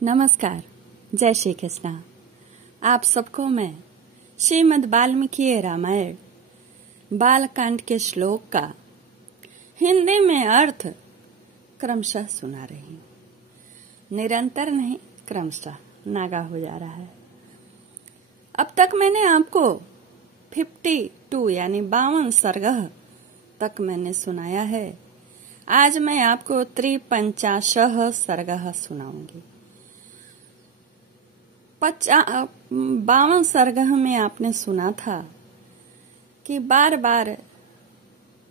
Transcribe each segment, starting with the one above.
नमस्कार, जय श्री कृष्णा। आप सबको मैं श्रीमद् वाल्मीकि रामायण बालकांड के श्लोक का हिंदी में अर्थ क्रमशः सुना रही हूँ। निरंतर नहीं, क्रमशः नागा हो जा रहा है। अब तक मैंने आपको 52 यानी 52 सर्ग तक मैंने सुनाया है। आज मैं आपको 53 सर्ग सुनाऊंगी। 52 सर्ग में आपने सुना था कि बार बार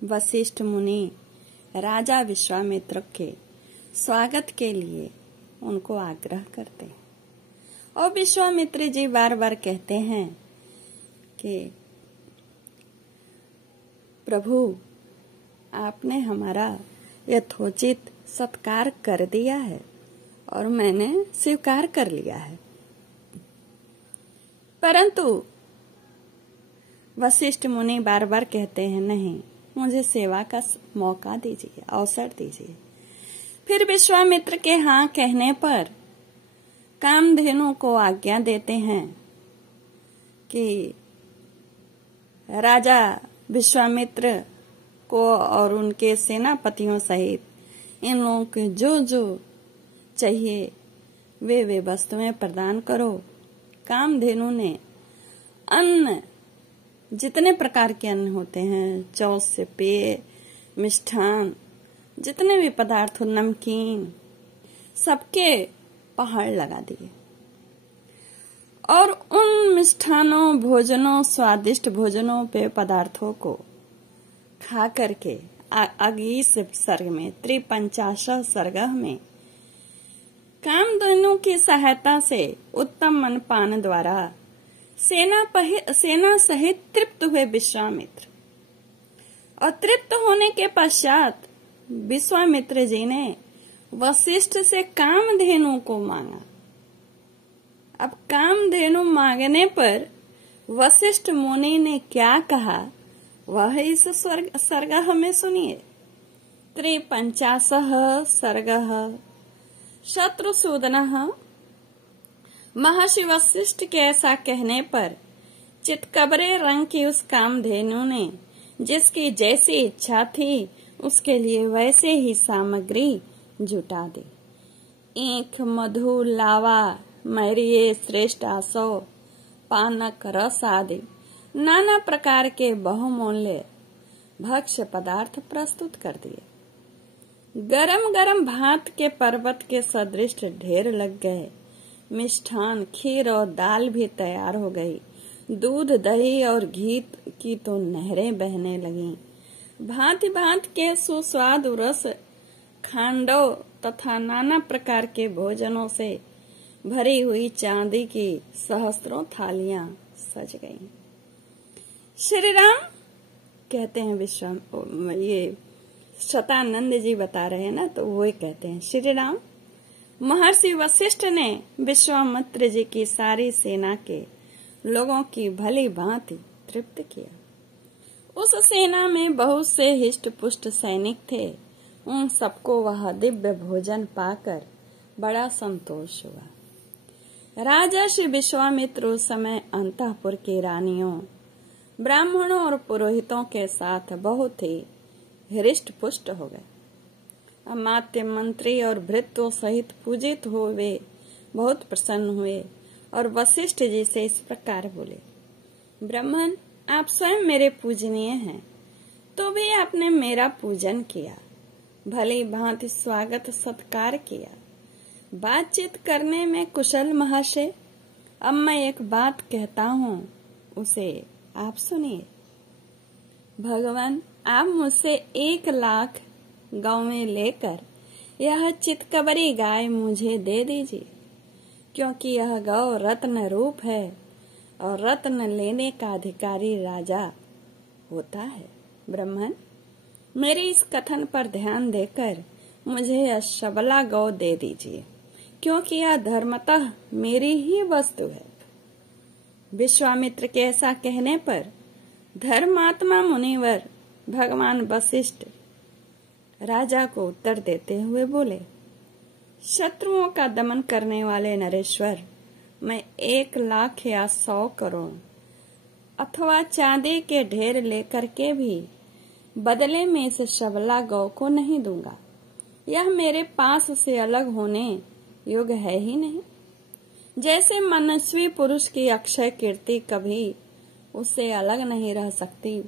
वशिष्ठ मुनि राजा विश्वामित्र के स्वागत के लिए उनको आग्रह करते हैं और विश्वामित्र जी बार बार कहते हैं कि प्रभु, आपने हमारा यथोचित सत्कार कर दिया है और मैंने स्वीकार कर लिया है, परंतु वशिष्ठ मुनि बार बार कहते हैं नहीं, मुझे सेवा का मौका दीजिए, अवसर दीजिए। फिर विश्वामित्र के हाँ कहने पर कामधेनु को आज्ञा देते हैं कि राजा विश्वामित्र को और उनके सेनापतियों सहित इन लोगों को जो जो चाहिए वे वस्तुएं प्रदान करो। कामधेनु ने अन्न, जितने प्रकार के अन्न होते हैं, चौस से पेय, मिष्ठान, जितने भी पदार्थ, नमकीन, सबके पहाड़ लगा दिए और उन मिष्ठानों, भोजनों, स्वादिष्ट भोजनों पे पदार्थों को खा करके आगे सर्ग में 53 सर्ग में कामधेनु की सहायता से उत्तम मनपान द्वारा सेना सहित तृप्त हुए विश्वामित्र और तृप्त होने के पश्चात विश्वामित्र जी ने वशिष्ठ से कामधेनु को मांगा। अब कामधेनु मांगने पर वशिष्ठ मुनि ने क्या कहा, वह इस सर्ग में सुनिए। 53 सर्ग। शत्रुसूदन महर्षि वशिष्ठ के ऐसा कहने पर चितकबरे रंग की उस कामधेनु ने जिसकी जैसी इच्छा थी उसके लिए वैसे ही सामग्री जुटा दी। ईख, मधु, लावा, मैरिये, श्रेष्ठ आसो, पानक, रस आदि नाना प्रकार के बहुमूल्य भक्ष्य पदार्थ प्रस्तुत कर दिए। गरम गरम भात के पर्वत के सदृश ढेर लग गए। मिष्ठान, खीर और दाल भी तैयार हो गई। दूध, दही और घी की तो नहरें बहने लगीं। भांति भांति के सुस्वादु रस, खांडव तथा नाना प्रकार के भोजनों से भरी हुई चांदी की सहस्त्रों थालियां सज गईं। श्री राम कहते हैं, ये शतानंद जी बता रहे हैं ना, तो वो कहते हैं, श्री राम, महर्षि वशिष्ठ ने विश्वामित्र जी की सारी सेना के लोगों की भली भांति तृप्त किया। उस सेना में बहुत से हिष्ट पुष्ट सैनिक थे। उन सबको वह दिव्य भोजन पाकर बड़ा संतोष हुआ। राजा श्री विश्वामित्र उस समय अंतःपुर की रानियों, ब्राह्मणों और पुरोहितों के साथ बहुत ही हृष्ट पुष्ट हो गए। अमात्य, मंत्री और भृत्यों सहित पूजित हो वे बहुत प्रसन्न हुए और वशिष्ठ जी से इस प्रकार बोले, ब्राह्मण, आप स्वयं मेरे पूजनीय हैं, तो भी आपने मेरा पूजन किया, भली भांति स्वागत सत्कार किया, बातचीत करने में कुशल महर्षि। अब मैं एक बात कहता हूँ, उसे आप सुनिए। भगवान, आप मुझसे 1 लाख गांवें लेकर यह चितकबरी गाय मुझे दे दीजिए, क्योंकि यह गौ रत्न रूप है और रत्न लेने का अधिकारी राजा होता है। ब्राह्मण, मेरे इस कथन पर ध्यान देकर मुझे यह शबला गौ दे दीजिए, क्योंकि यह धर्मतः मेरी ही वस्तु है। विश्वामित्र के ऐसा कहने पर धर्मात्मा मुनिवर भगवान वशिष्ठ राजा को उत्तर देते हुए बोले, शत्रुओं का दमन करने वाले नरेश्वर, मैं 1,00,000 या 100 करोड़ अथवा चांदी के ढेर लेकर के भी बदले में इस शबला गौ को नहीं दूंगा। यह मेरे पास से अलग होने योग्य है ही नहीं। जैसे मनस्वी पुरुष की अक्षय कीर्ति कभी उससे अलग नहीं रह सकती,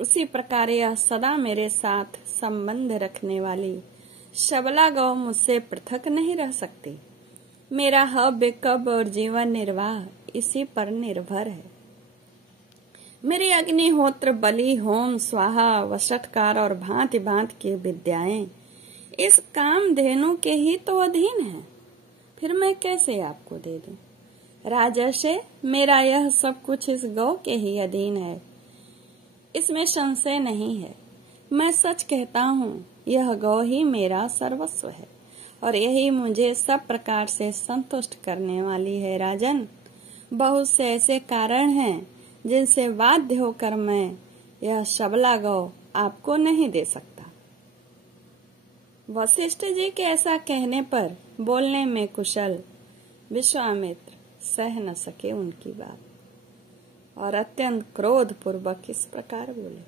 उसी प्रकार यह सदा मेरे साथ संबंध रखने वाली शबला गौ मुझसे पृथक नहीं रह सकती। मेरा हब कब और जीवन निर्वाह इसी पर निर्भर है। मेरे अग्निहोत्र, बलि, होम, स्वाहा, वशटकार और भांति भांति की विद्याएं इस कामधेनु के ही तो अधीन है। फिर मैं कैसे आपको दे दूं? राजर्षि, मेरा यह सब कुछ इस गौ के ही अधीन है, इसमें संशय नहीं है। मैं सच कहता हूँ, यह गौ ही मेरा सर्वस्व है और यही मुझे सब प्रकार से संतुष्ट करने वाली है। राजन, बहुत से ऐसे कारण हैं जिनसे बाध्य होकर मैं यह शबला गौ आपको नहीं दे सकता। वशिष्ठ जी के ऐसा कहने पर बोलने में कुशल विश्वामित्र सह न सके उनकी बात और अत्यंत क्रोध पूर्वक इस प्रकार बोले,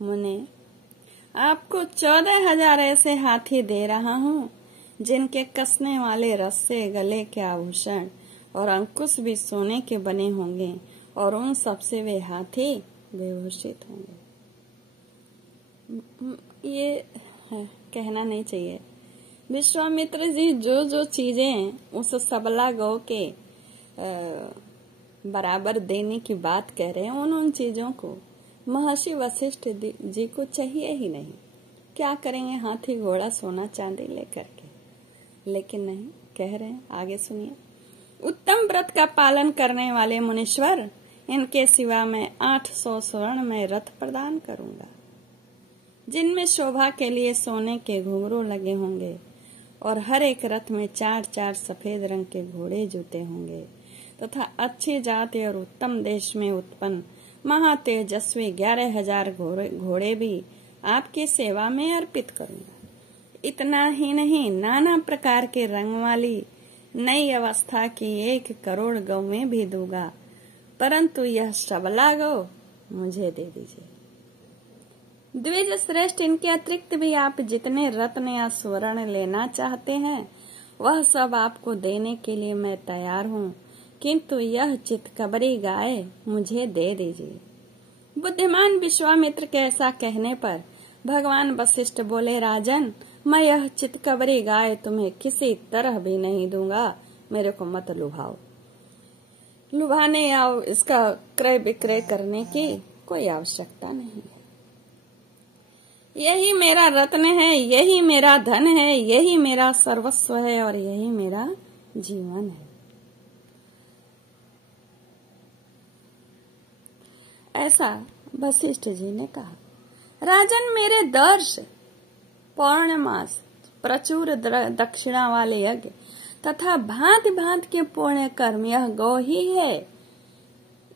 मुने, आपको 14,000 ऐसे हाथी दे रहा हूँ जिनके कसने वाले रस्से, गले के आभूषण और अंकुश भी सोने के बने होंगे और उन सबसे वे हाथी विभूषित होंगे। ये कहना नहीं चाहिए। विश्वामित्र जी जो जो चीजें उस सबला गौ के बराबर देने की बात कह रहे हैं, उन चीजों को महर्षि वशिष्ठ जी को चाहिए ही नहीं। क्या करेंगे हाथी, घोड़ा, सोना चांदी लेकर के? लेकिन नहीं, कह रहे हैं, आगे सुनिए। उत्तम व्रत का पालन करने वाले मुनीश्वर, इनके सिवा मैं 800 स्वर्ण में रथ प्रदान करूंगा, जिनमें शोभा के लिए सोने के घुंघरू लगे होंगे और हर एक रथ में 4-4 सफेद रंग के घोड़े जुते होंगे तथा अच्छी जाति और उत्तम देश में उत्पन्न महातेजस्वी 11,000 घोड़े भी आपकी सेवा में अर्पित करूंगा। इतना ही नहीं, नाना प्रकार के रंग वाली नई अवस्था की 1 करोड़ गौएं भी दूंगा, परंतु यह शबला गौ मुझे दे दीजिए। द्विज श्रेष्ठ, इनके अतिरिक्त भी आप जितने रत्न या स्वर्ण लेना चाहते हैं वह सब आपको देने के लिए मैं तैयार हूँ, किंतु यह चितकबरी गाय मुझे दे दीजिए। बुद्धिमान विश्वामित्र के ऐसा कहने पर भगवान वशिष्ठ बोले, राजन, मैं यह चितकबरी गाय तुम्हें किसी तरह भी नहीं दूंगा। मेरे को मत लुभाओ। लुभाने या इसका क्रय विक्रय करने की कोई आवश्यकता नहीं है। यही मेरा रत्न है, यही मेरा धन है, यही मेरा सर्वस्व है और यही मेरा जीवन है। ऐसा वशिष्ठ जी ने कहा। राजन, मेरे दर्श, पौर्णमास, प्रचुर दक्षिणा वाले यज्ञ तथा भांति भांति के पुण्य कर्म यह गौ ही है,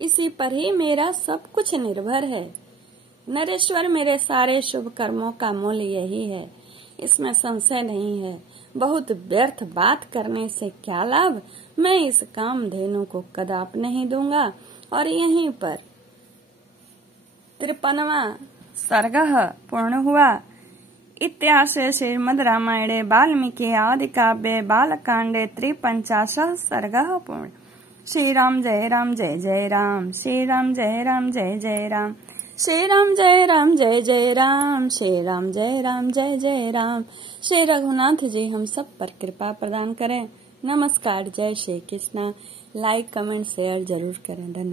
इसी पर ही मेरा सब कुछ निर्भर है। नरेश्वर, मेरे सारे शुभ कर्मों का मूल यही है, इसमें संशय नहीं है। बहुत व्यर्थ बात करने से क्या लाभ? मैं इस कामधेनु को कदाप नहीं दूंगा। और यहीं पर 53वां सर्गः पूर्ण हुआ। इत्याशे श्रीमद् रामायणे वाल्मीकि आदि काव्ये बालकांडे 53 सर्गः पूर्ण। श्री राम जय राम जय जय राम, श्री राम जय राम जय जय राम, श्री राम जय राम जय जय राम, श्री राम जय राम जय जय राम। श्री रघुनाथ जी हम सब पर कृपा प्रदान करें। नमस्कार, जय Shri Krishna. Like, comment, share जरूर करें। धन्यवाद।